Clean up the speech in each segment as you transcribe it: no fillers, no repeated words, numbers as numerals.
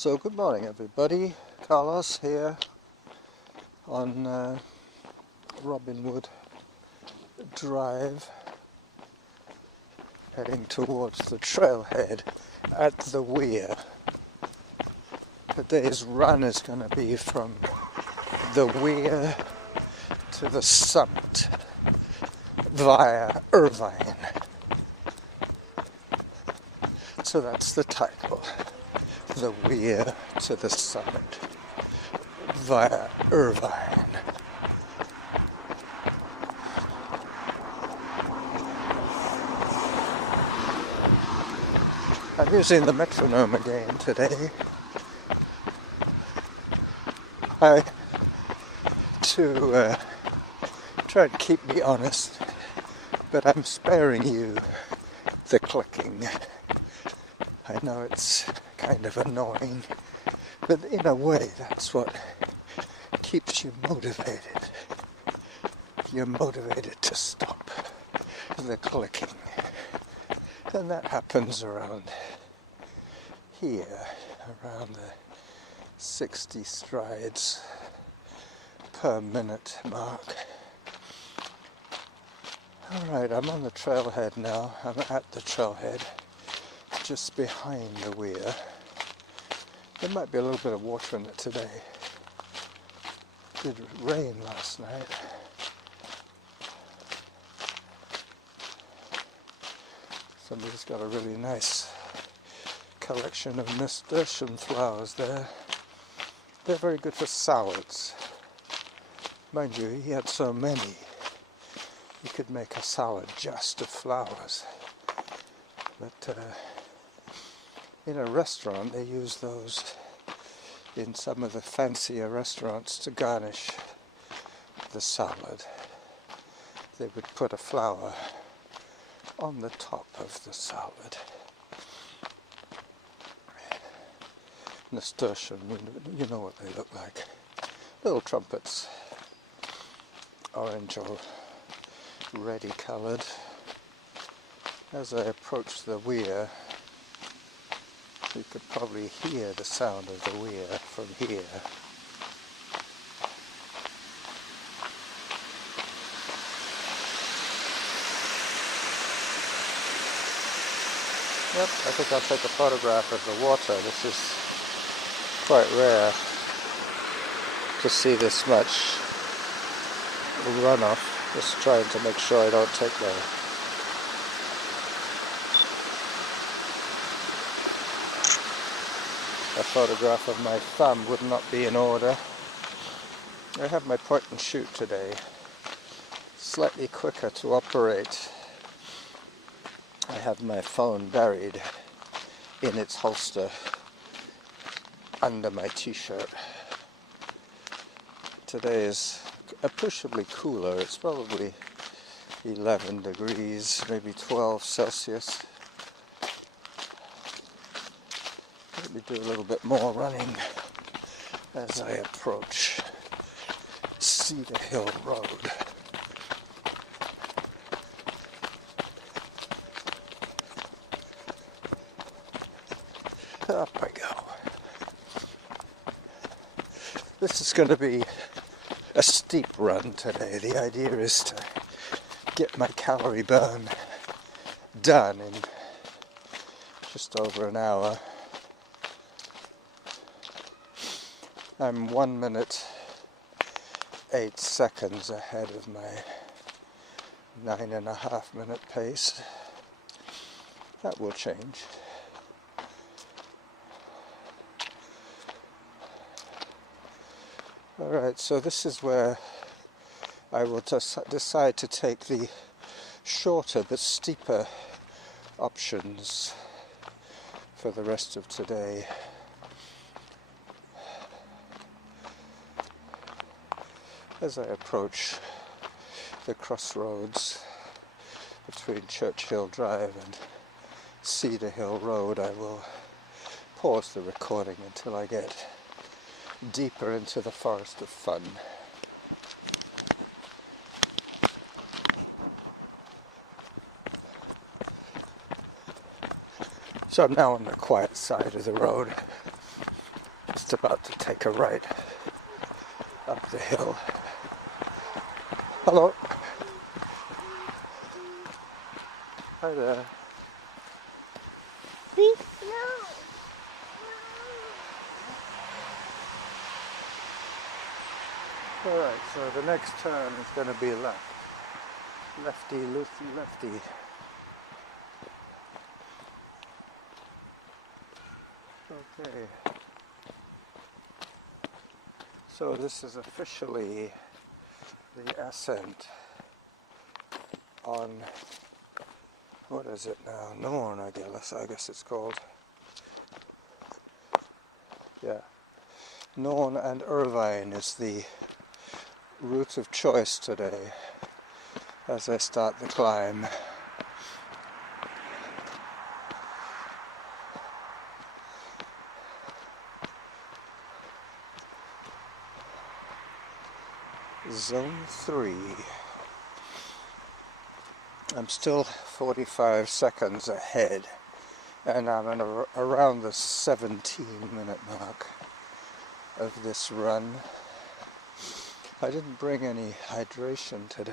So good morning everybody, Carlos here on Robinwood Drive, heading towards the trailhead at the weir. Today's run is going to be from the weir to the summit via Irvine. So that's the title. The weir to the summit via Irvine. I'm using the metronome again today. To try and keep me honest, but I'm sparing you the clicking. I know it's kind of annoying, but in a way that's what keeps you motivated. You're motivated to stop the clicking. And that happens around here, around the 60 strides per minute mark. Alright, I'm on the trailhead now. I'm at the trailhead, just behind the weir. There might be a little bit of water in it today. It did rain last night. Somebody's got a really nice collection of nasturtium flowers there. They're very good for salads. Mind you, he had so many, you could make a salad just of flowers. But in a restaurant, they use those in some of the fancier restaurants to garnish the salad. They would put a flower on the top of the salad. Nasturtium, you know what they look like. Little trumpets, orange or reddy coloured. As I approach the weir, you could probably hear the sound of the weir from here. Yep, I think I'll take a photograph of the water. This is quite rare to see this much runoff. Just trying to make sure I don't take a photograph of my thumb would not be in order. I have my point and shoot today. Slightly quicker to operate. I have my phone buried in its holster under my t-shirt. Today is appreciably cooler. It's probably 11 degrees, maybe 12 Celsius. Let me do a little bit more running as I approach Cedar Hill Road. Up I go. This is going to be a steep run today. The idea is to get my calorie burn done in just over an hour. I'm 1 minute 8 seconds ahead of my 9.5 minute pace. That will change. Alright, so this is where I will decide to take the shorter but steeper options for the rest of today. As I approach the crossroads between Churchill Drive and Cedar Hill Road, I will pause the recording until I get deeper into the forest of fun. So I'm now on the quiet side of the road. just about to take a right up the hill. Hello. Hi there. Alright, so the next turn is going to be left. Lefty, loosey, lefty. Okay. So this is officially the ascent on, what is it now? Norn, I guess it's called. Yeah. Norn and Irvine is the route of choice today as I start the climb. Zone 3. I'm still 45 seconds ahead, and I'm around the 17-minute mark of this run. I didn't bring any hydration today.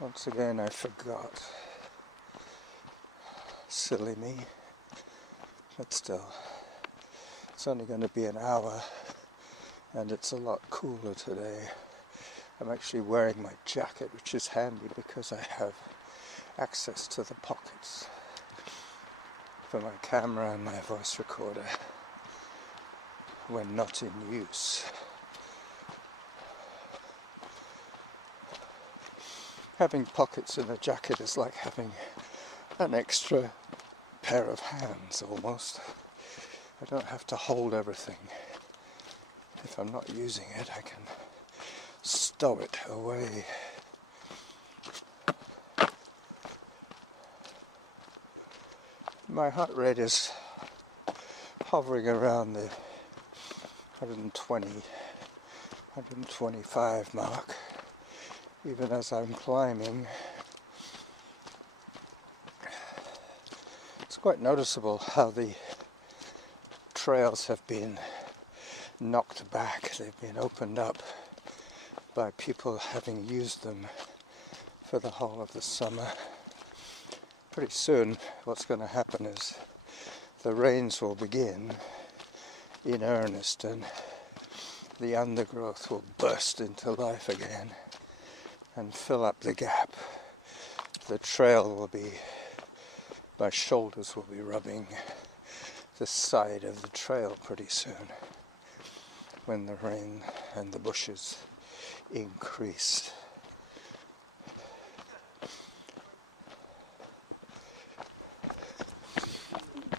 Once again I forgot. Silly me. But still, it's only going to be an hour, and it's a lot cooler today. I'm actually wearing my jacket, which is handy because I have access to the pockets for my camera and my voice recorder when not in use. Having pockets in a jacket is like having an extra pair of hands almost. I don't have to hold everything. If I'm not using it, I can stow it away. My heart rate is hovering around the 120, 125 mark, even as I'm climbing. It's quite noticeable how the trails have been knocked back. They've been opened up by people having used them for the whole of the summer. Pretty soon what's going to happen is the rains will begin in earnest and the undergrowth will burst into life again and fill up the gap. The trail will be, my shoulders will be rubbing the side of the trail pretty soon when the rain and the bushes increase.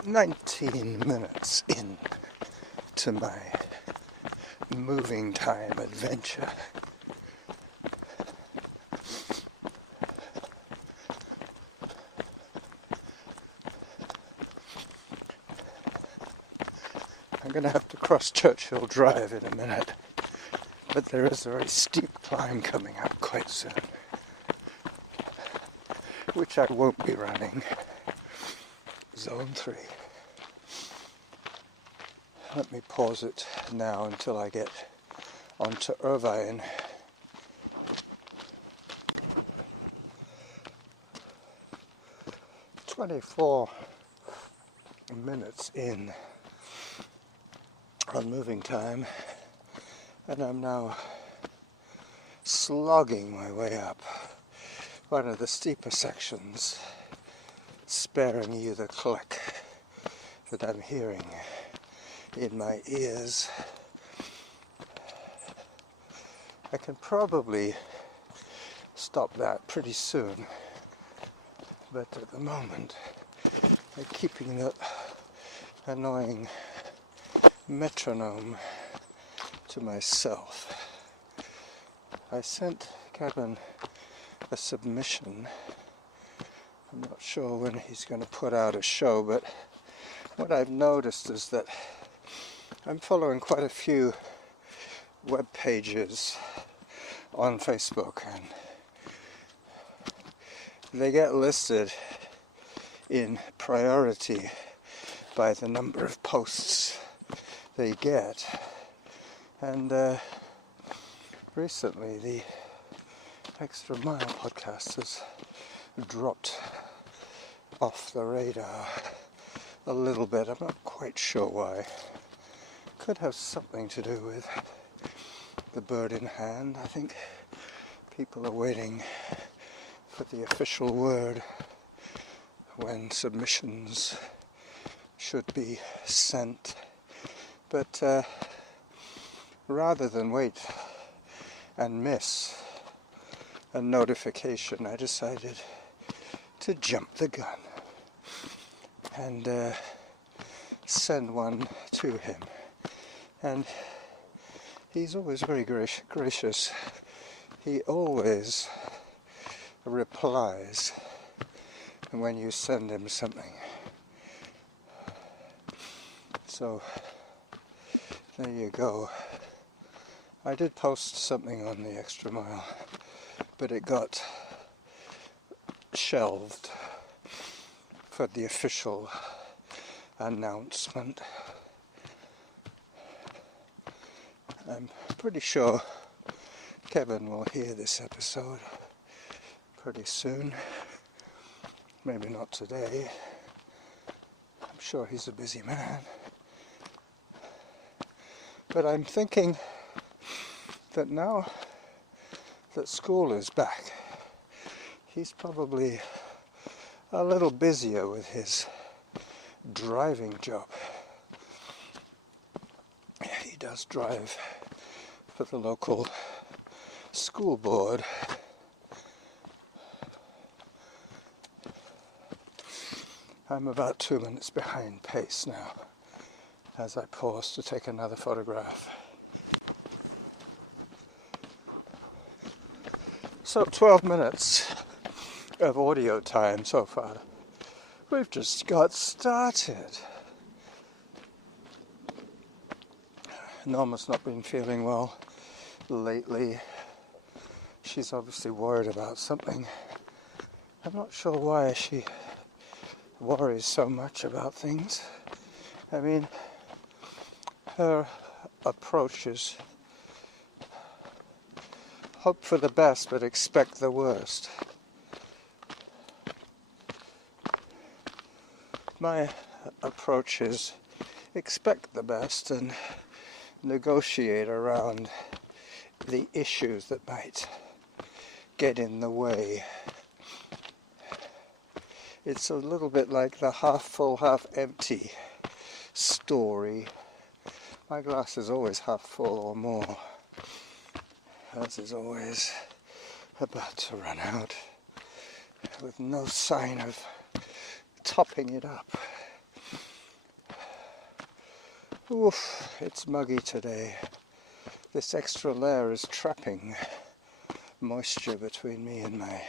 "19 minutes in to my moving time adventure." I'm going to have to cross Churchill Drive in a minute, but there is a very steep climb coming up quite soon, which I won't be running. Zone 3. Let me pause it now until I get onto Irvine. "24 minutes in on moving time, and I'm now slogging my way up one of the steeper sections, sparing you the click that I'm hearing in my ears. I can probably stop that pretty soon, but at the moment I'm keeping that annoying metronome to myself. I sent Kevin a submission. I'm not sure when he's going to put out a show, but what I've noticed is that I'm following quite a few web pages on Facebook, and they get listed in priority by the number of posts they get. And recently the Extra Mile podcast has dropped off the radar a little bit. I'm not quite sure why. Could have something to do with the bird in hand. I think people are waiting for the official word when submissions should be sent. But rather than wait and miss a notification, I decided to jump the gun and send one to him. And he's always very gracious. He always replies when you send him something. So there you go. I did post something on the Extra Mile, but it got shelved for the official announcement. I'm pretty sure Kevin will hear this episode pretty soon. Maybe not today. I'm sure he's a busy man. But I'm thinking that now that school is back, he's probably a little busier with his driving job. He does drive for the local school board. I'm about 2 minutes behind pace now as I pause to take another photograph. So 12 minutes of audio time so far. We've just got started. Norma's not been feeling well lately. She's obviously worried about something. I'm not sure why she worries so much about things. I mean, her approach is hope for the best but expect the worst. My approach is expect the best and negotiate around the issues that might get in the way. It's a little bit like the half full, half empty story. My glass is always half full or more. Hers is always about to run out with no sign of topping it up. Oof, it's muggy today. This extra layer is trapping moisture between me and my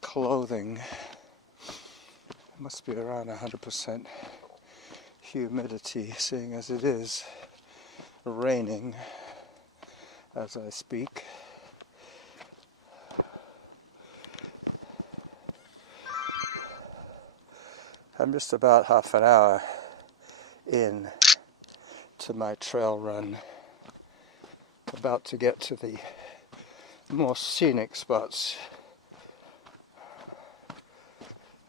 clothing. It must be around 100% humidity, seeing as it is raining as I speak. I'm just about half an hour in to my trail run, about to get to the more scenic spots.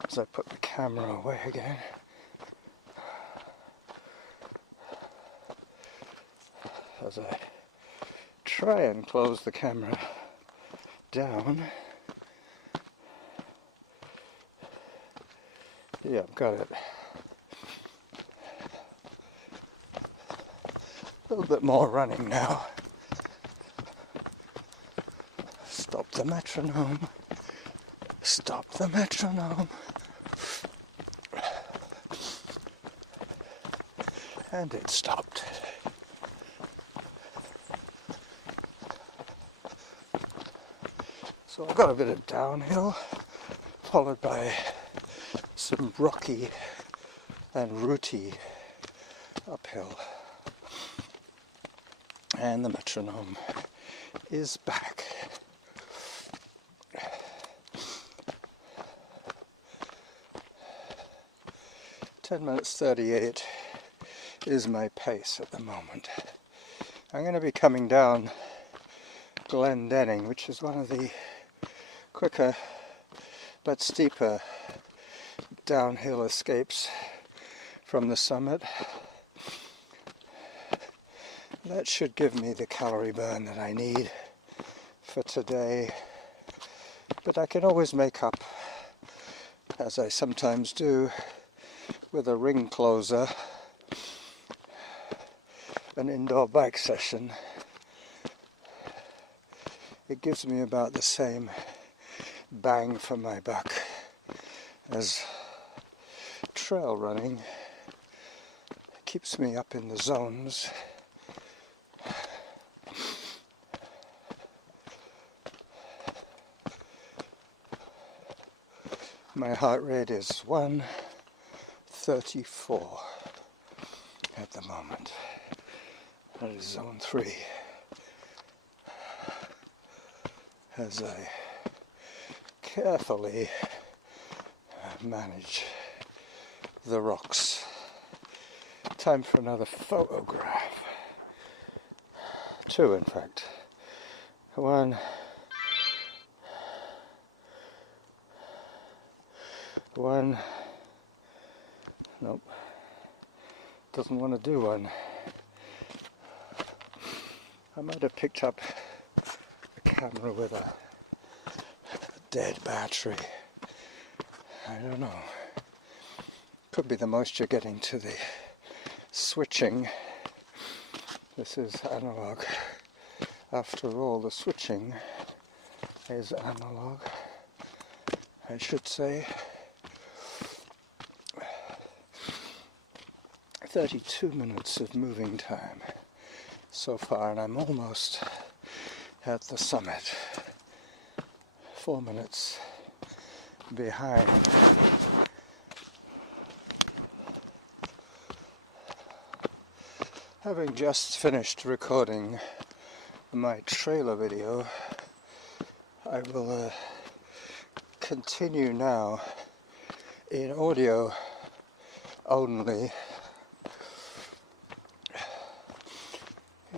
As I put the camera away again. As I try and close the camera down. Yeah, I've got it. A little bit more running now. Stop the metronome. Stop the metronome. And it stopped. So I've got a bit of downhill, followed by some rocky and rooty uphill. And the metronome is back. (10 minutes 38) is my pace at the moment. I'm going to be coming down Glendenning, which is one of the quicker but steeper downhill escapes from the summit. That should give me the calorie burn that I need for today, but I can always make up, as I sometimes do, with a ring closer, an indoor bike session. It gives me about the same bang for my buck as trail running. It keeps me up in the zones. My heart rate is 134 at the moment. That is zone 3. As I carefully manage the rocks. Time for another photograph. 2, in fact. 1. Nope. Doesn't want to do one. I might have picked up a camera with a dead battery. I don't know. Could be the moisture getting to the switching. This is analog. After all, the switching is analog, I should say. 32 minutes of moving time so far, and I'm almost at the summit. 4 minutes behind. Having just finished recording my trailer video, I will continue now in audio only.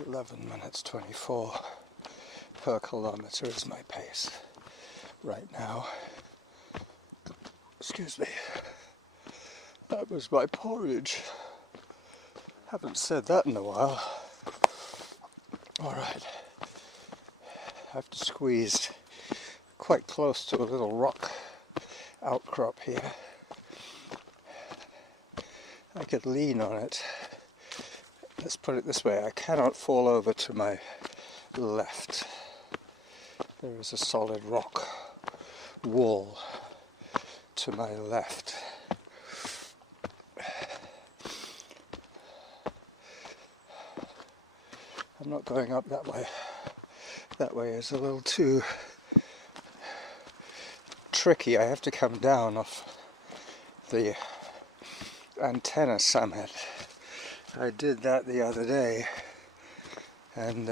11 minutes 24 per kilometer is my pace right now. Excuse me. That was my porridge. Haven't said that in a while. Alright. I've to squeeze quite close to a little rock outcrop here. I could lean on it. Let's put it this way, I cannot fall over to my left. There is a solid rock wall to my left. I'm not going up that way. That way is a little too tricky. I have to come down off the antenna summit. I did that the other day, and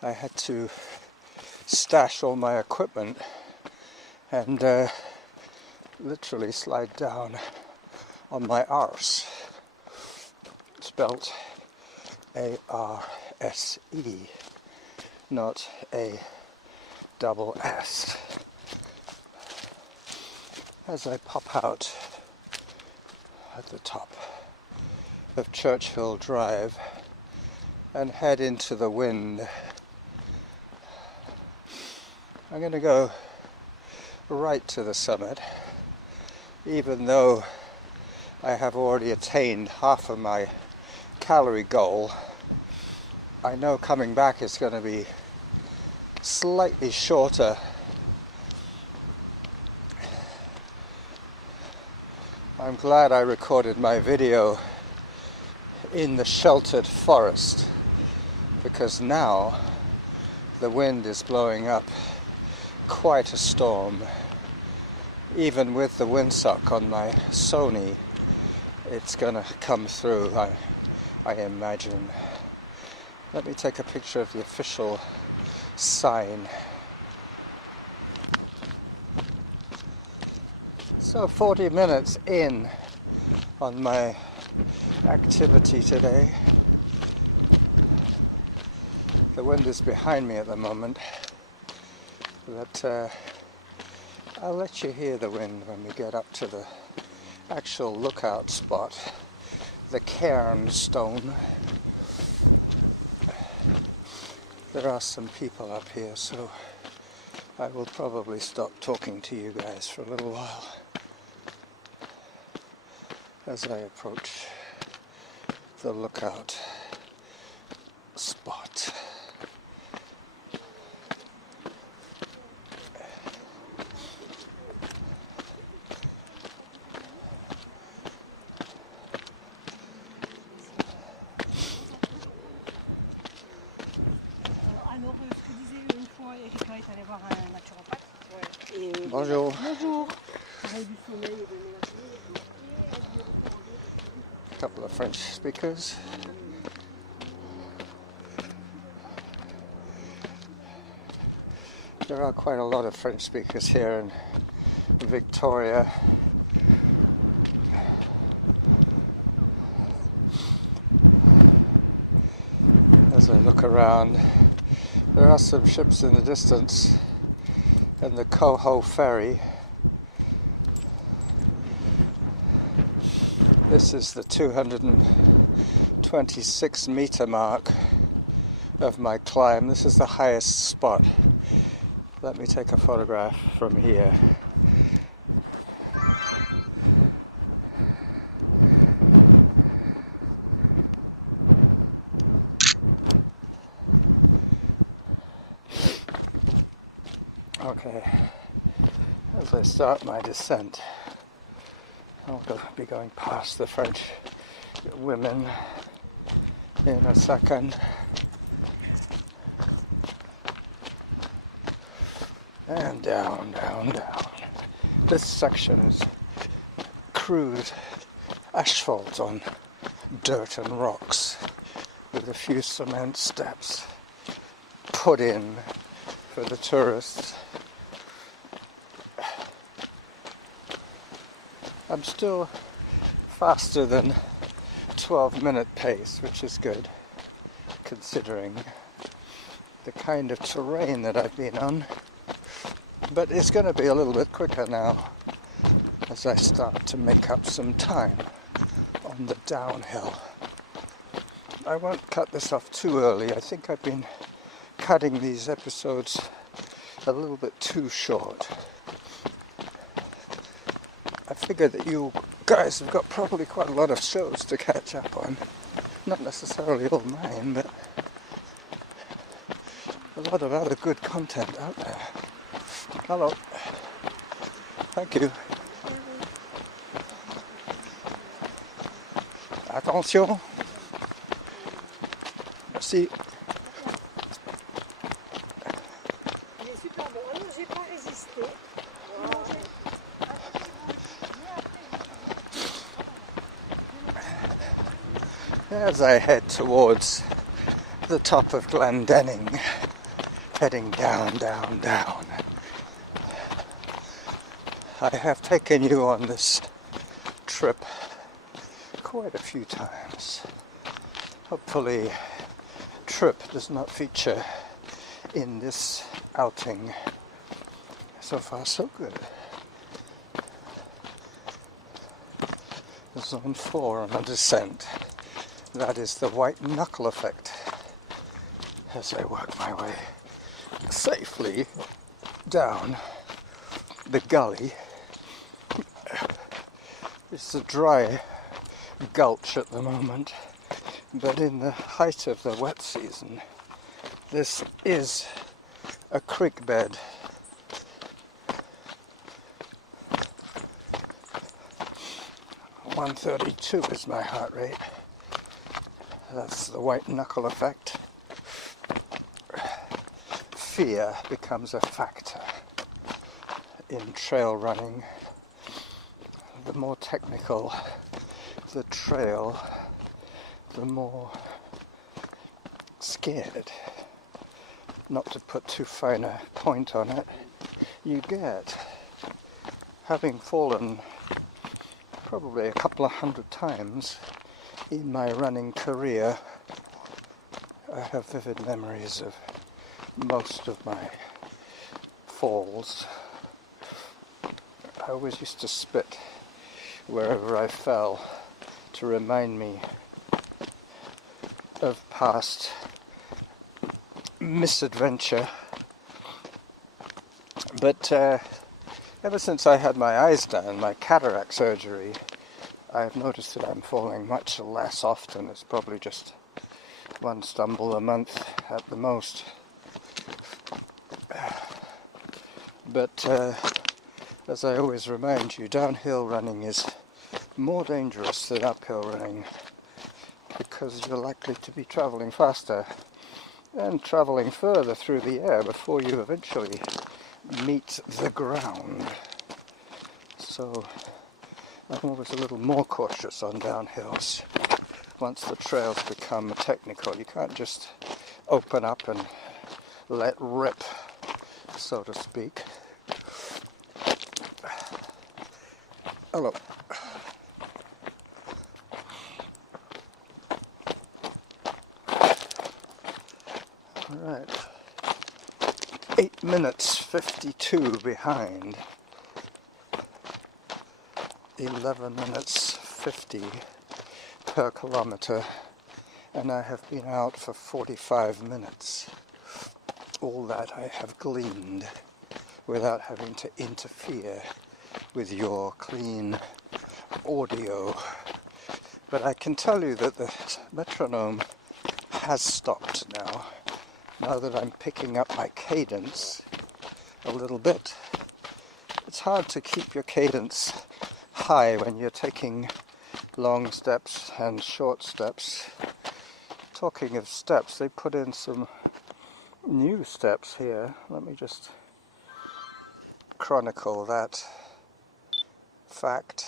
I had to stash all my equipment and literally slide down on my arse, spelt A-R-S-E, not A-double-S. As I pop out at the top of Churchill Drive and head into the wind, I'm going to go right to the summit, even though I have already attained half of my calorie goal. I know coming back is going to be slightly shorter. I'm glad I recorded my video in the sheltered forest, because now the wind is blowing up quite a storm. Even with the windsock on my Sony, it's gonna come through, I imagine. Let me take a picture of the official sign. So 40 minutes in on my activity today. The wind is behind me at the moment, but I'll let you hear the wind when we get up to the actual lookout spot, the cairn stone. There are some people up here, so I will probably stop talking to you guys for a little while as I approach the lookout spot. Alors, ce que disait une fois Erika est allée voir un naturopathe. Et Bonjour. Bonjour. Avec du sommeil et de l'énergie. A couple of French speakers. There are quite a lot of French speakers here in Victoria. As I look around, there are some ships in the distance and the Coho ferry. This is the 226 meter mark of my climb. This is the highest spot. Let me take a photograph from here. Okay, as I start my descent, I'll be going past the French women in a second. And down, down, down. This section is crude asphalt on dirt and rocks with a few cement steps put in for the tourists. I'm still faster than 12-minute pace, which is good considering the kind of terrain that I've been on. But it's going to be a little bit quicker now as I start to make up some time on the downhill. I won't cut this off too early. I think I've been cutting these episodes a little bit too short. I figure that you guys have got probably quite a lot of shows to catch up on. Not necessarily all mine, but a lot of other good content out there. Hello. Thank you. Attention. Merci. Il est super bon. J'ai pas résisté. As I head towards the top of Glendenning, heading down, down, down, I have taken you on this trip quite a few times. Hopefully, trip does not feature in this outing. So far, so good. Zone 4 on a descent. That is the white knuckle effect as I work my way safely down the gully. It's a dry gulch at the moment, but in the height of the wet season, this is a creek bed. .132 is my heart rate. That's the white knuckle effect. Fear becomes a factor in trail running. The more technical the trail, the more scared, not to put too fine a point on it, you get. Having fallen probably a couple of hundred times In my running career, I have vivid memories of most of my falls. I always used to spit wherever I fell to remind me of past misadventure. But ever since I had my eyes done, my cataract surgery, I've noticed that I'm falling much less often. It's probably just one stumble a month at the most. But as I always remind you, downhill running is more dangerous than uphill running because you're likely to be travelling faster and travelling further through the air before you eventually meet the ground. So I'm always a little more cautious on downhills. Once the trails become technical, you can't just open up and let rip, so to speak. Hello. Alright. 8 minutes 52 behind. 11 minutes 50 per kilometre, and I have been out for 45 minutes. All that I have gleaned without having to interfere with your clean audio. But I can tell you that the metronome has stopped now that I'm picking up my cadence a little bit. It's hard to keep your cadence high when you're taking long steps and short steps. Talking of steps, they put in some new steps here. Let me just chronicle that fact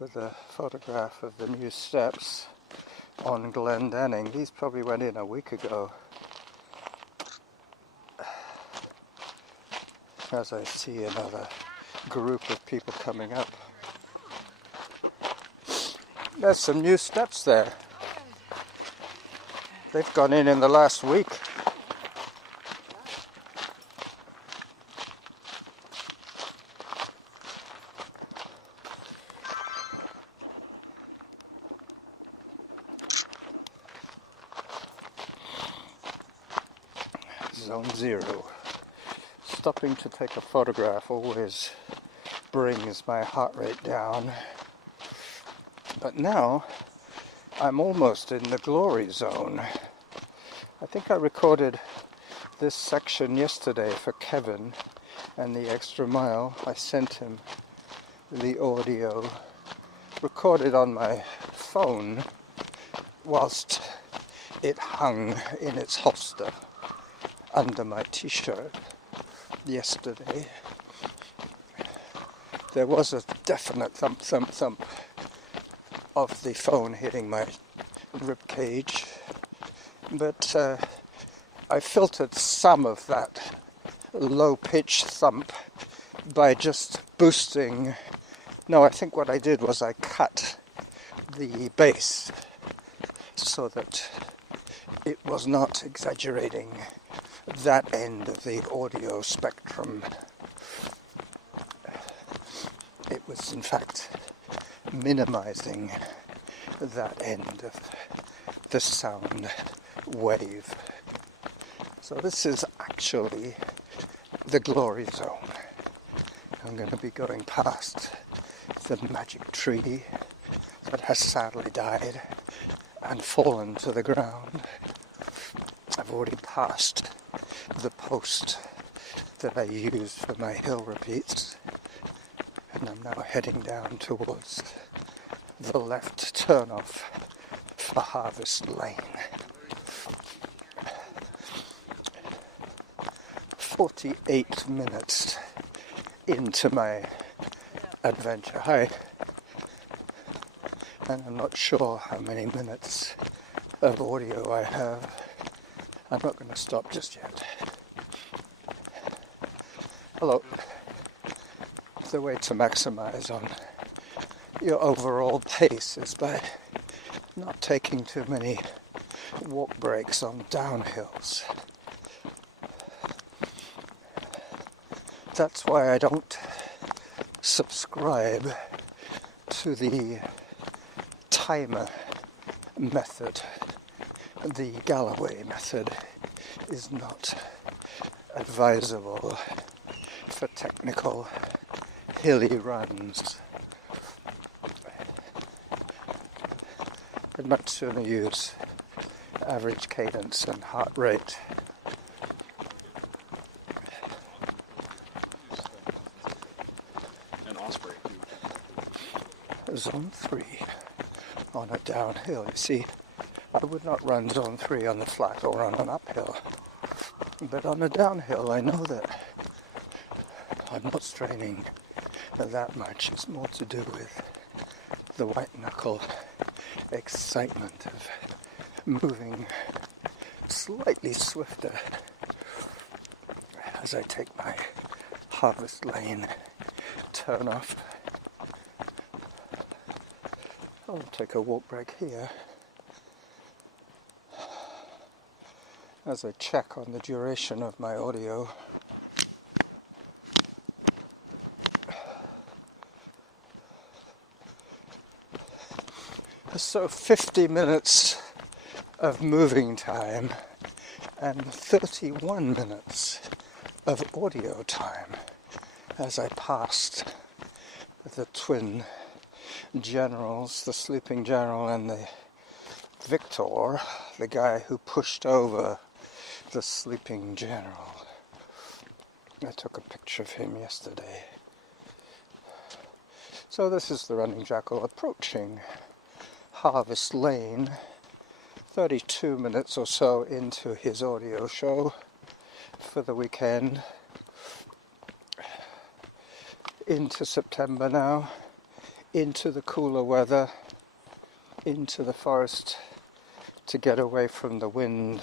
with a photograph of the new steps on Glendenning. These probably went in a week ago. As I see another group of people coming up. There's some new steps there. They've gone in the last week. Zone 0. Stopping to take a photograph always brings my heart rate down. But now I'm almost in the glory zone. I think I recorded this section yesterday for Kevin and the extra mile. I sent him the audio recorded on my phone whilst it hung in its holster under my t-shirt yesterday. There was a definite thump, thump, thump of the phone hitting my rib cage, but I filtered some of that low-pitched thump by just boosting. No, I think what I did was I cut the bass so that it was not exaggerating that end of the audio spectrum. It was in fact minimizing that end of the sound wave. So this is actually the glory zone. I'm going to be going past the magic tree that has sadly died and fallen to the ground. I've already passed the post that I used for my hill repeats, and I'm now heading down towards the left turnoff for Harvest Lane. 48 minutes into my adventure. Hi. And I'm not sure how many minutes of audio I have. I'm not going to stop just yet. Hello. The way to maximize on your overall pace is by not taking too many walk breaks on downhills. That's why I don't subscribe to the timer method. The Galloway method is not advisable for technical hilly runs. I'd much sooner use average cadence and heart rate. And Osprey. Zone 3 on a downhill. You see, I would not run zone 3 on the flat or on an uphill. But on a downhill, I know that I'm not straining that much. It's more to do with the white knuckle excitement of moving slightly swifter as I take my harvest lane turn off. I'll take a walk break here as I check on the duration of my audio. So 50 minutes of moving time and 31 minutes of audio time as I passed the twin generals, the sleeping general and the Victor, the guy who pushed over the sleeping general. I took a picture of him yesterday. So this is the Running Jackal approaching Harvest Lane, 32 minutes or so into his audio show for the weekend. Into September now, into the cooler weather, into the forest to get away from the wind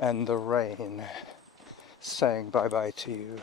and the rain, saying bye-bye to you.